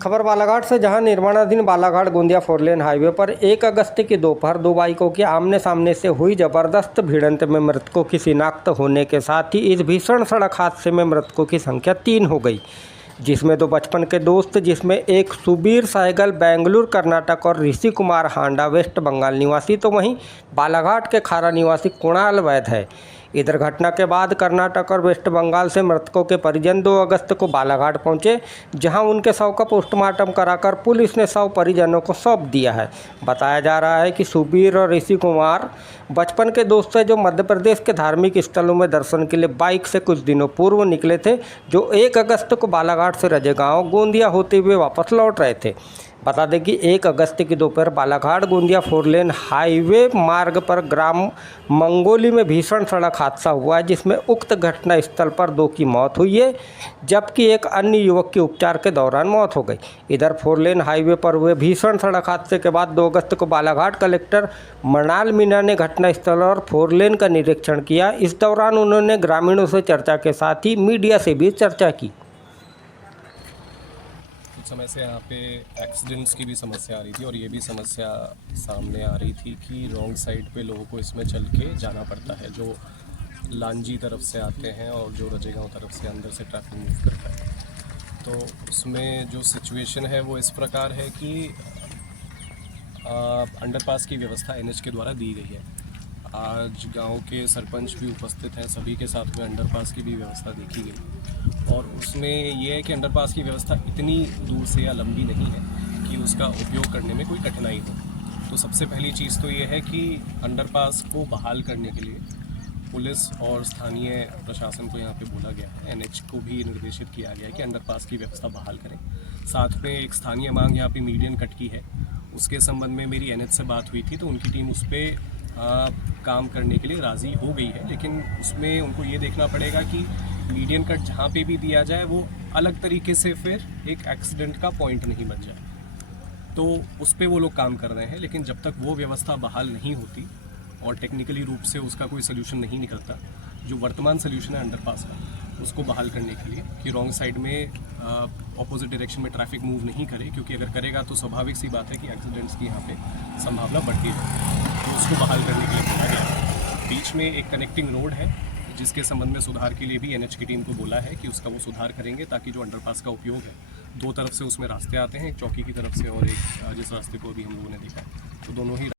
खबर बालाघाट से, जहां निर्माणाधीन बालाघाट गोंदिया 4 लेन हाईवे पर 1 अगस्त की दोपहर 2 बाइकों की आमने सामने से हुई जबरदस्त भिड़ंत में मृतकों की शिनाख्त होने के साथ ही इस भीषण सड़क हादसे में मृतकों की संख्या 3 हो गई, जिसमें 2 बचपन के दोस्त, जिसमें एक सुबीर सहगल बेंगलुरु कर्नाटक और ऋषि कुमार हांडा वेस्ट बंगाल निवासी, तो वहीं बालाघाट के खारा निवासी कुणाल वैद है। इधर घटना के बाद कर्नाटक और वेस्ट बंगाल से मृतकों के परिजन 2 अगस्त को बालाघाट पहुंचे, जहां उनके शव का पोस्टमार्टम कराकर पुलिस ने शव परिजनों को सौंप दिया है। बताया जा रहा है कि सुबीर और ऋषि कुमार बचपन के दोस्त हैं, जो मध्य प्रदेश के धार्मिक स्थलों में दर्शन के लिए बाइक से कुछ दिनों पूर्व निकले थे, जो 1 अगस्त को बालाघाट से रजेगांव गोंदिया होते हुए वापस लौट रहे थे। बता दें कि 1 अगस्त की दोपहर बालाघाट गोंदिया 4 लेन हाईवे मार्ग पर ग्राम मंगोली में भीषण सड़क हादसा हुआ है, जिसमें उक्त घटना स्थल पर 2 की मौत हुई है, जबकि एक अन्य युवक की उपचार के दौरान मौत हो गई। इधर 4 लेन हाईवे पर हुए भीषण सड़क हादसे के बाद 2 अगस्त को बालाघाट कलेक्टर मृणाल मीणा ने घटनास्थल और 4 लेन का निरीक्षण किया। इस दौरान उन्होंने ग्रामीणों से चर्चा के साथ ही मीडिया से भी चर्चा की। समय से यहाँ पे एक्सीडेंट्स की भी समस्या आ रही थी और ये भी समस्या सामने आ रही थी कि रॉन्ग साइड पे लोगों को इसमें चल के जाना पड़ता है, जो लांजी तरफ से आते हैं और जो रजेगांव तरफ से अंदर से ट्रैफिक मूव करता है। तो उसमें जो सिचुएशन है वो इस प्रकार है कि अंडरपास की व्यवस्था एनएच के द्वारा दी गई है। आज गांव के सरपंच भी उपस्थित हैं, सभी के साथ में अंडरपास की भी व्यवस्था देखी गई और उसमें ये है कि अंडरपास की व्यवस्था इतनी दूर से या लंबी नहीं है कि उसका उपयोग करने में कोई कठिनाई हो। तो सबसे पहली चीज़ तो ये है कि अंडरपास को बहाल करने के लिए पुलिस और स्थानीय प्रशासन को यहाँ पे बोला गया है, एनएच को भी निर्देशित किया गया है कि अंडरपास की व्यवस्था बहाल करें। साथ में एक स्थानीय मांग यहाँ पे मीडियन कट की है, उसके संबंध में मेरी एनएच से बात हुई थी, तो उनकी टीम उस पर काम करने के लिए राज़ी हो गई है। लेकिन उसमें उनको ये देखना पड़ेगा कि मीडियन कट जहाँ पे भी दिया जाए वो अलग तरीके से फिर एक एक्सीडेंट का पॉइंट नहीं बन जाए। तो उस पर वो लोग काम कर रहे हैं, लेकिन जब तक वो व्यवस्था बहाल नहीं होती और टेक्निकली रूप से उसका कोई सोल्यूशन नहीं निकलता, जो वर्तमान सोल्यूशन है अंडरपास का, उसको बहाल करने के लिए कि रॉन्ग साइड में ऑपोजिट डायरेक्शन में ट्रैफिक मूव नहीं करे, क्योंकि अगर करेगा तो स्वाभाविक सी बात है कि एक्सीडेंट्स की यहाँ पे संभावना बढ़ती है। तो उसको बहाल करने के लिए बोला गया है। बीच में एक कनेक्टिंग रोड है जिसके संबंध में सुधार के लिए भी एनएच की टीम को बोला है कि उसका वो सुधार करेंगे, ताकि जो अंडरपास का उपयोग है, 2 तरफ से उसमें रास्ते आते हैं, एक चौकी की तरफ से और एक जिस रास्ते को अभी हम लोगों ने देखा है, तो दोनों ही